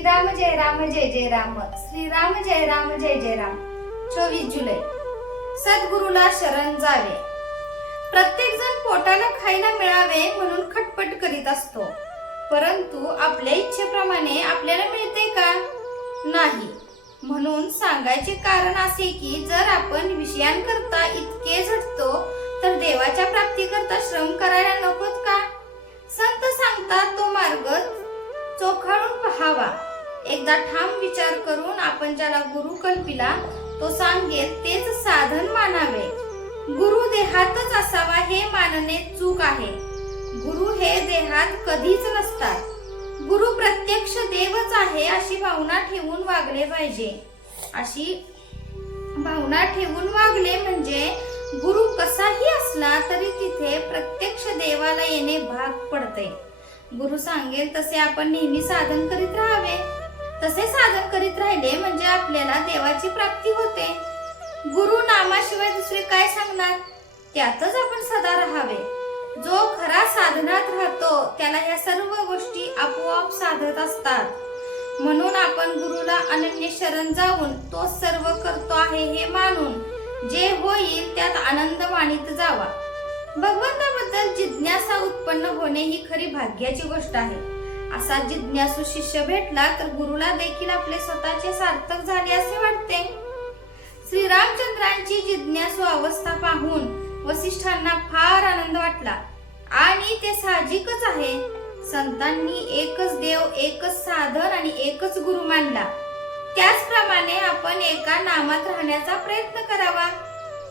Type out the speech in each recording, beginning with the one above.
श्रीराम जय राम जय जय राम. श्रीराम जय राम जय जय राम. चोवीस जुलै. सद्गुरूला शरण जावे. प्रत्येक जण पोटाला खायला मिळावे म्हणून खटपट करीत असतो. परंतु आपल्या इच्छेप्रमाणे आपल्याला मिळते का? नाही. म्हणून सांगायचे कारण असे की जर आपण विषयांकरता इतके झटतो तर देवाच्या प्राप्तीकरता श्रम करायला नकोत एकदा ठाम विचार करून आपण ज्याला गुरु कल्पिला तो सांगेल तेच साधन मानावे. गुरु देहातच असावा हे मानणे चूक आहे. गुरु हे देहात कधीच नसतात. गुरु प्रत्यक्ष देवच आहे अशी भावना ठेवून वागले पाहिजे. अशी भावना ठेवून वागले म्हणजे गुरु कसाही असला तरी तिथे प्रत्यक्ष देवाला येणे भाग पडते. गुरु सांगेल तसे आपण नेहमी साधन करीत राहावे. तसे साधन करीत राहिले म्हणजे आपल्याला देवाची प्राप्ती होते. गुरु नामाशिवाय दुसरे काय सांगणार? त्यातच आपण सदा राहावे. जो खरा साधनात राहतो त्याला ह्या सर्व गोष्टी आपोआप साधत असतात. म्हणून आपण गुरुला अनन्य शरण जाऊन तो सर्व करतो आहे हे मानून जे होईल त्यात आनंद मानित जावा. भगवंताबद्दल जिज्ञासा उत्पन्न होणे ही खरी भाग्याची गोष्ट आहे. असा जिज्ञासू शिष्य भेटला तर गुरुला देखील आपले स्वतःचे सार्थक झाले असे वाटते. श्रीरामचंद्रांची जिज्ञासू अवस्था पाहून वसिष्ठांना फार आनंद वाटला. आणि ते साहजिकच आहे. संतांनी एकच देव एकच साधन आणि एकच गुरु मानला. त्याचप्रमाणे आपण एका नामात राहण्याचा प्रयत्न करावा.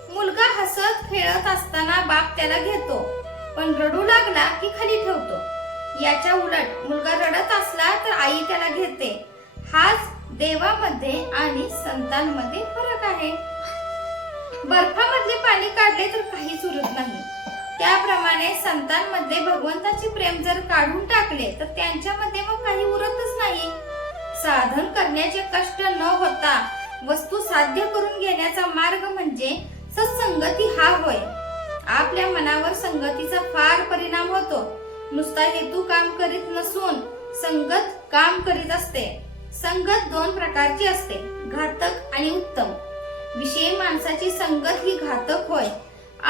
मुलगा हसत खेळत असताना बाप त्याला घेतो पण रडू लागला की खाली ठेवतो. याच्या उलट मुलगा रडत असला तर आई त्याला घेते. हाच देवामध्ये आणि संतांमध्ये फरक आहे. बर्फामधले पाणी काढले तर काहीच उरत नाही. त्याप्रमाणे संतांमध्ये भगवंताचे प्रेम जर काढून टाकले तर त्यांच्यामध्ये मग काही उरतच नाही. साधन करण्याचे कष्ट न होता वस्तू साध्य करून घेण्याचा मार्ग म्हणजे सत्संगती हा होय. आपल्या मनावर संगतीचा फार परिणाम होतो. नुसता हेतू काम करीत नसून संगत काम करीत असते. संगत दोन प्रकारची असते घातक आणि उत्तम. विषयी माणसाची संगत ही घातक होय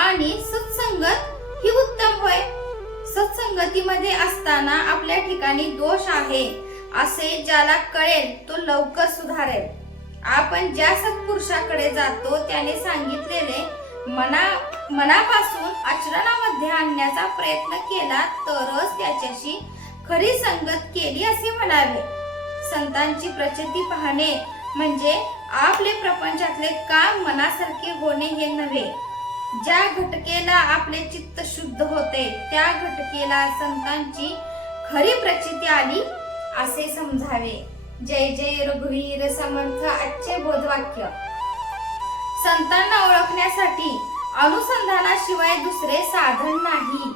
आणि सत्संगत ही उत्तम होय. सत्संगतीमध्ये असताना आपल्या ठिकाणी दोष आहे असे ज्याला कळेल तो लवकर सुधारेल. आपण ज्या सत्पुरुषाकडे जातो त्याने सांगितलेले मना मनापासून आचरणामध्ये आणण्याचा प्रयत्न केला तरच त्याच्याशी खरी संगत केली असे म्हणावे. संतांची प्रचिती पाहणे म्हणजे आपले प्रपंचातले काम मनासारखे होणे हे नव्हे. ज्या घटकेला आपले चित्त शुद्ध होते त्या घटकेला संतांची खरी प्रचिती आली असे समजावे. जय जय रघुवीर समर्थ आजचे बोधवाक्य. संतांना ओळखण्यासाठी अनुसंधानाशिवाय दुसरे साधन नाही.